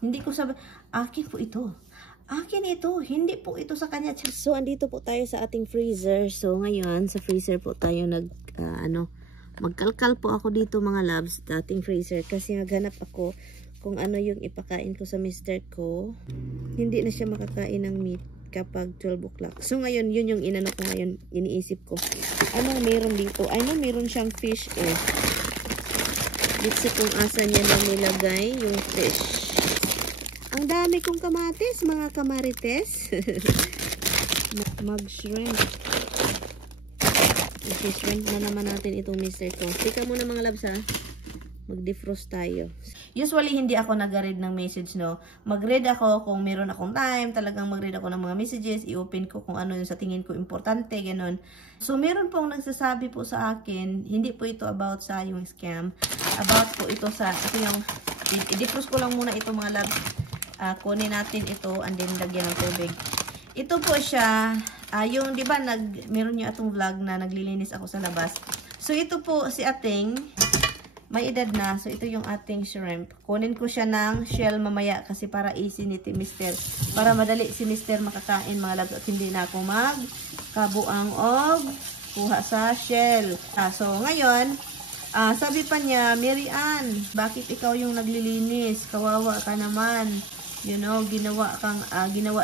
Hindi ko sabi, akin po ito. Akin ito, hindi po ito sa kanya. So, andito po tayo sa ating freezer. So, ngayon, sa freezer po tayo magkalkal po ako dito mga loves, sa ating freezer. Kasi naghanap ako kung ano yung ipakain ko sa mister ko. Hindi na siya makakain ng meat kapag 12 o'clock. So, ngayon, yun yung inano ko ngayon, iniisip ko. Anong meron dito? I know meron siyang fish eh. Dito kung asa niya na nilagay yung fish. Ang dami kong kamatis, mga kamarites. Mag-shrimp. I-shrimp na naman natin itong mister ko. Tika muna mga labs ha. Mag-defrost tayo. Usually, hindi ako nag-read ng message, no? Mag-read ako kung meron akong time. Talagang mag-read ako ng mga messages. I-open ko kung ano yung sa tingin ko importante, ganun. So, meron pong nagsasabi po sa akin, hindi po ito about sa yung scam. About po ito sa, ito yung, i-defrost ko lang muna ito mga labs. Kunin natin ito and then lagyan ng tubig. Ito po siya, yung di ba meron yung atong vlog na naglilinis ako sa labas. So ito po si ating may edad na. So ito yung ating shrimp. Kunin ko siya ng shell mamaya kasi para easy ni Mister. Para madali si Mister makakain mga labs at hindi na ako magkabuang og kuha sa shell. So ngayon, sabi pa niya, Mary Ann, bakit ikaw yung naglilinis? Kawawa ka naman. You know, ginawa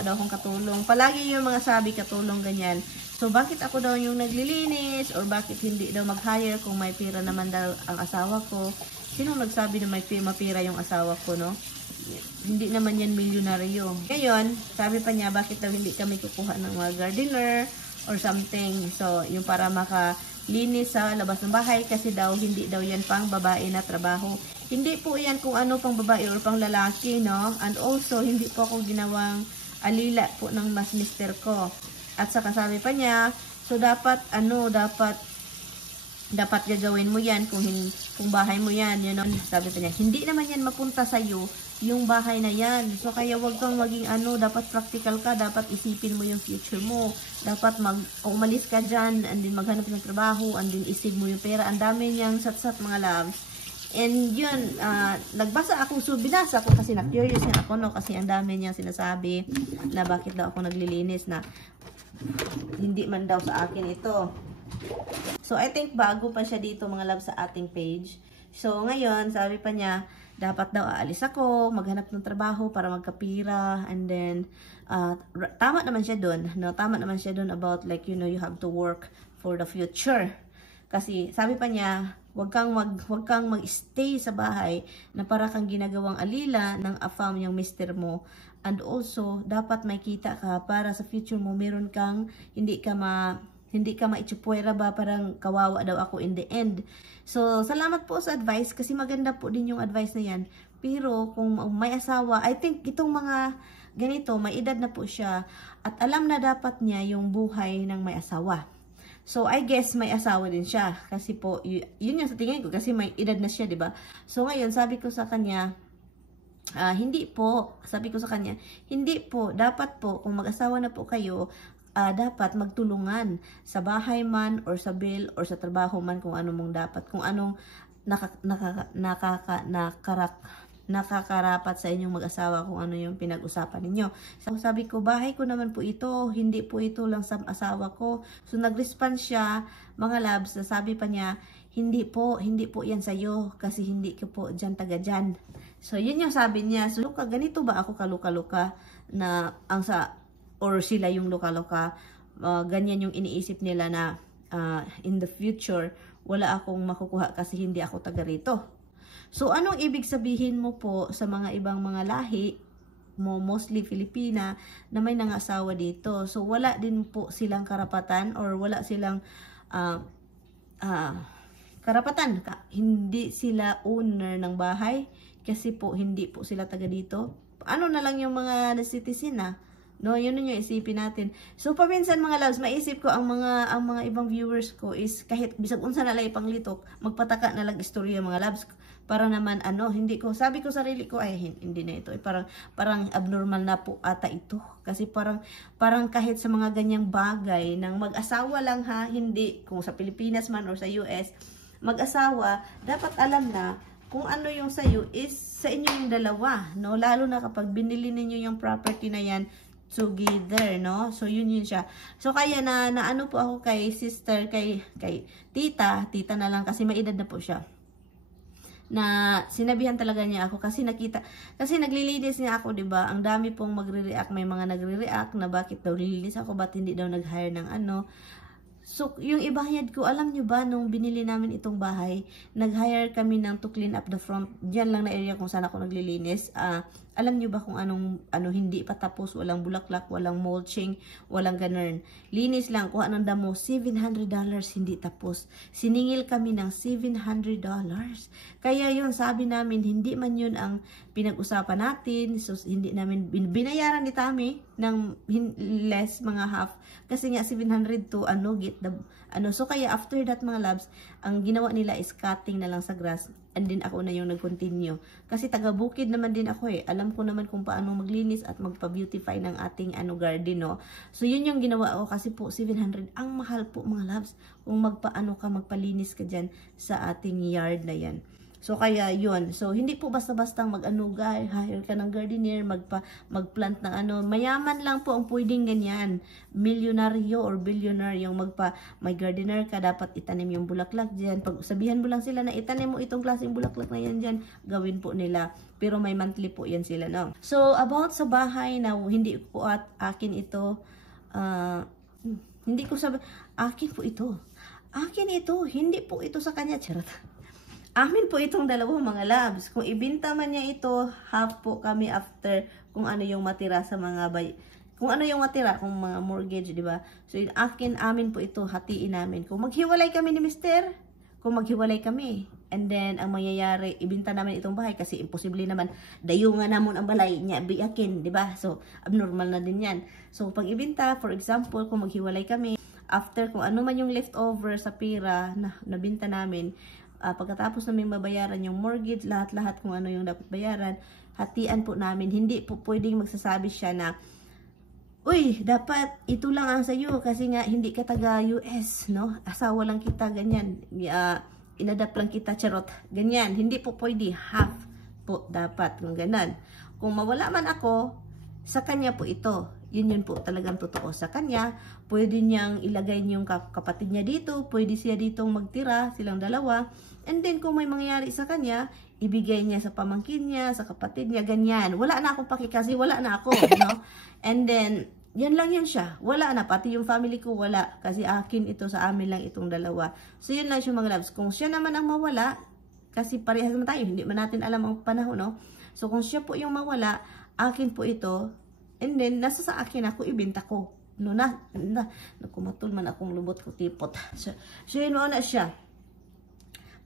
daw akong katulong. Palagi yung mga sabi katulong ganyan. So, bakit ako daw yung naglilinis? Or bakit hindi daw mag-hire kung may pira naman daw ang asawa ko? Sino nagsabi na may mapira yung asawa ko, no? Hindi naman yan milyonaryo. Ngayon, sabi pa niya, bakit daw hindi kami kukuha ng mga gardener or something. So, yung para makalinis sa labas ng bahay kasi daw, hindi daw yan pang babae na trabaho. Hindi po yan kung ano pang babae or pang lalaki, no? And also, hindi po ako ginawang alila po ng mas mister ko. At saka sabi pa niya, so dapat, dapat gagawin mo yan kung bahay mo yan, you know? Sabi pa niya, hindi naman yan mapunta sa'yo, yung bahay na yan. So, kaya wag kang maging dapat practical ka, dapat isipin mo yung future mo. Dapat umalis ka dyan, and then maghanap ng trabaho, and then isip mo yung pera. Ang dami niyang sat-sat mga loves. And yun, nagbasa ako, so binasa ko kasi na-curious na ako, no? Kasi ang dami niyang sinasabi na bakit daw ako naglilinis na hindi man daw sa akin ito. So, I think bago pa siya dito mga love sa ating page. So, ngayon, sabi pa niya, dapat daw aalis ako, maghanap ng trabaho para magkapira, and then, tama naman siya dun, no? Tama naman siya dun about like, you know, you have to work for the future. Kasi, sabi pa niya, wag kang mag-stay sa bahay na para kang ginagawang alila ng afam yung mister mo. And also, dapat may kita ka para sa future mo, meron kang, hindi ka maitsupwera ba, parang kawawa daw ako in the end. So, salamat po sa advice kasi maganda po din yung advice na yan. Pero, kung may asawa, I think itong mga ganito, may edad na po siya at alam na dapat niya yung buhay ng may asawa. So, I guess may asawa din siya. Kasi po, yun yung sa tingin ko. Kasi may edad na siya, diba? So, ngayon, sabi ko sa kanya, hindi po, dapat po, kung mag-asawa na po kayo, dapat magtulungan sa bahay man, or sa bill, or sa trabaho man, kung ano mong dapat. Kung anong nakakarapat sa inyong mag-asawa, kung ano yung pinag-usapan ninyo. So, sabi ko, bahay ko naman po ito, hindi po ito lang sa asawa ko. So, nag-respond siya, mga labs, sabi pa niya, hindi po yan sa'yo, kasi hindi ko po dyan taga dyan. So, yun yung sabi niya. So, ganito ba ako kaluka-luka, na or sila yung luka-luka, ganyan yung iniisip nila na, in the future, wala akong makukuha kasi hindi ako taga rito. So, anong ibig sabihin mo po sa mga ibang mga lahi mo, mostly Filipina, na may nangasawa dito? So, wala din po silang karapatan or wala silang karapatan. Hindi sila owner ng bahay kasi po hindi po sila taga dito. Ano na lang yung mga citizen no, yun yung isipin natin. So, paminsan mga loves, maisip ko ang mga ibang viewers ko is kahit bisag unsa na lang ipanglitok, magpataka na lang istorya mga loves. Para naman hindi ko, sabi ko sarili ko, ay hindi na ito. Parang abnormal na po ata ito. Kasi parang kahit sa mga ganyang bagay ng mag-asawa lang hindi, kung sa Pilipinas man or sa US, mag-asawa, dapat alam na kung ano yung sa'yo is sa inyo yung dalawa, no? Lalo na kapag binili ninyo yung property na yan together, no? So, yun siya. So, kaya na ano po ako kay sister, kay tita na lang kasi may edad na po siya. Na sinabihan talaga niya ako kasi naglilinis niya ako, 'di ba? Ang dami pong magre-react, may mga nagre-react na bakit daw lilinis ako, ba't hindi daw nag-hire ng ano. So, yung ibahayad ko, alam nyo ba, nung binili namin itong bahay, nag-hire kami ng to clean up the front. Diyan lang na area kung saan ako naglilinis. Alam nyo ba kung ano hindi pa tapos, walang bulaklak, walang mulching, walang ganun. Linis lang, kuha ng damo, $700 hindi tapos. Siningil kami ng $700. Kaya yun, sabi namin, hindi man yun ang pinag-usapan natin. So, hindi namin, binayaran ni Tami ng less, mga half. Kasi nga, 700 to, get the, So, kaya after that, mga loves, ang ginawa nila is cutting na lang sa grass. And then, ako na yung nag-continue. Kasi taga-bukid naman din ako eh. Alam ko naman kung paano maglinis at magpa-beautify ng ating garden, no? So, yun yung ginawa ko kasi po, 700. Ang mahal po, mga loves, kung magpalinis ka dyan sa ating yard na yan. So, kaya yun. So, hindi po basta-bastang hire ka ng gardener, mag-plant ng Mayaman lang po ang pwedeng ganyan. Milyonaryo or billionaire yung may gardener ka, dapat itanim yung bulaklak dyan. Pag sabihan mo lang sila na itanim mo itong klaseng bulaklak na yan dyan, gawin po nila. Pero may monthly po yan sila, no? So, about sa bahay na hindi po at akin ito, hindi ko sabi, akin po ito. Akin ito, hindi po ito sa kanya. Charot. Amin po itong dalawang mga loves. Kung ibinta man niya ito, half po kami after kung ano yung matira sa mga kung ano yung matira, kung mga mortgage, di ba? So, amin po ito, hatiin namin. Kung maghiwalay kami ni Mr., kung maghiwalay kami, and then, ang mangyayari, ibinta namin itong bahay kasi imposible naman, dayungan namon ang balay niya, biyakin, di ba? So, abnormal na din yan. So, pag ibinta, for example, kung maghiwalay kami, after kung ano man yung leftover sa pera na nabinta namin, pagkatapos namin mabayaran yung mortgage, lahat-lahat kung ano yung dapat bayaran, hatian po namin. Hindi po pwedeng magsasabi siya na, uy, dapat ito lang ang sa'yo kasi nga hindi ka taga-US, no? Asawa lang kita, ganyan. Inadapt lang kita, charot. Ganyan. Hindi po pwede. Half po dapat. Kung ganan. Kung mawala man ako, sa kanya po ito. Yun po talagang totoo sa kanya. Pwede niyang ilagay yung kapatid niya dito. Pwede siya ditong magtira, silang dalawa. And then kung may mangyayari sa kanya, ibigay niya sa pamangkin niya, sa kapatid niya, ganyan. Wala na akong paki kasi wala na ako, no? And then, yan lang yan siya. Wala na. Pati yung family ko, wala. Kasi akin ito, sa amin lang itong dalawa. So, yun lang siya, mga loves. Kung siya naman ang mawala, kasi parehas naman tayo, hindi man natin alam ang panahon, no? So, kung siya po yung mawala, akin po ito. And then, nasa sa akin ako, ibenta ko. No, nakumatol man akong lubot ko, tipot. So yun na siya.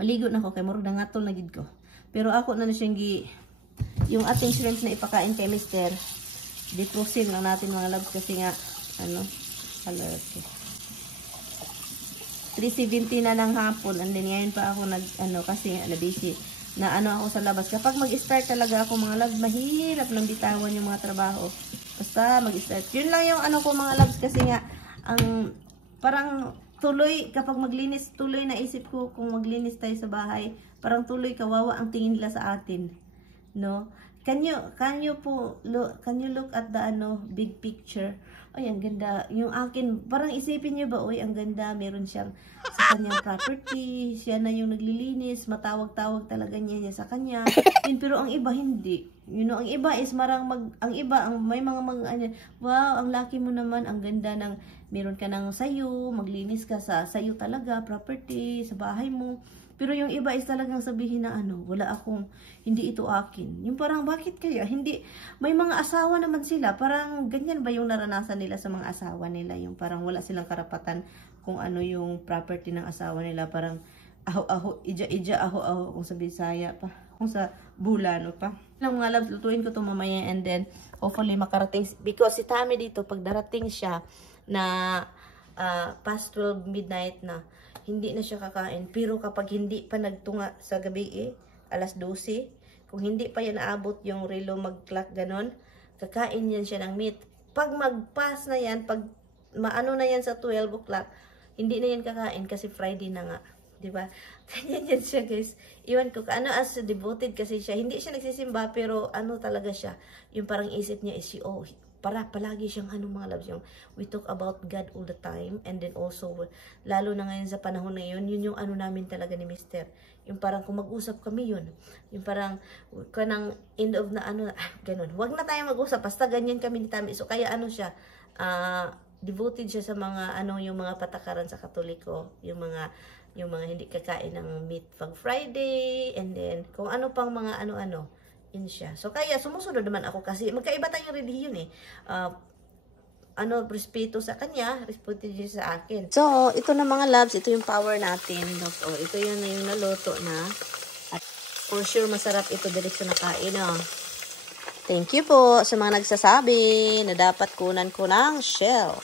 Maligo na ako, kay murag na ngatol na gid ko. Pero ako na siyang yung ating shrimp na ipakain kay Mr. Deprosin lang natin, mga loves, kasi nga, okay. 3:70 na ng hapon, and then ngayon pa ako kasi nga, na-busy. Na ako sa labas. Kapag mag-start talaga ako, mga loves, mahirap lang bitawan yung mga trabaho. Basta mag-start. Yun lang yung ko, mga loves, kasi nga, parang tuloy, kapag maglinis, tuloy naisip ko kung maglinis tayo sa bahay, parang tuloy kawawa ang tingin nila sa atin. No? Can you look at the big picture? Ay, ang ganda. Yung akin, parang isipin niyo ba, oy, ang ganda, meron siyang sa kanyang property, siya na yung naglilinis, matawag-tawag talaga niya sa kanya. Pero ang iba hindi. Ang iba is may mga wow, ang lucky mo naman, ang ganda ng meron ka ng sayo, maglinis ka sa sayo talaga, property, sa bahay mo. Pero yung iba is talagang sabihin na wala akong, hindi ito akin. Yung parang, bakit kaya? Hindi, may mga asawa naman sila. Parang, ganyan ba yung naranasan nila sa mga asawa nila? Yung parang wala silang karapatan kung ano yung property ng asawa nila. Parang, aho-aho, ija-ija, aho-aho, kung sa Bisaya pa. Kung sa Bulano pa. Lang mga loves, lutuin ko ito mamaya, and then, hopefully makarating. Because si Tami dito, pag darating siya na past 12 midnight na, hindi na siya kakain. Pero kapag hindi pa nagtunga sa gabi, alas 12, kung hindi pa yan naabot yung relo mag-clock ganon, kakain yan siya ng meat. Pag mag-pass na yan, pag maano na yan sa 12 o'clock, hindi na yan kakain kasi Friday na nga. Diba? Ganyan yan siya, guys. Iwan ko, ano, as devoted kasi siya. Hindi siya nagsisimba, pero ano talaga siya. Yung parang isip niya is, palagi siyang mga loves, yung we talk about God all the time. And then also, lalo na ngayon sa panahon na yun, yun yung namin talaga ni Mr. Yung parang kung mag-usap kami yun. Yung parang, kanang end of na ganun. Huwag na tayo mag-usap, basta ganyan kami ni Tami. So, kaya siya, devoted siya sa mga, yung mga patakaran sa Katoliko. Yung mga hindi kakain ng meat pag Friday, and then kung ano pang mga yun siya. So kaya sumusunod naman ako kasi magkaiba tayong relihiyon eh. Respeto sa kanya, respeto din sa akin. So, ito na mga loves, ito yung power natin. Ito yun na yung naluto na. At for sure masarap ito direct sa nakain. Thank you po sa mga nagsasabi na dapat kunan ko ng shell.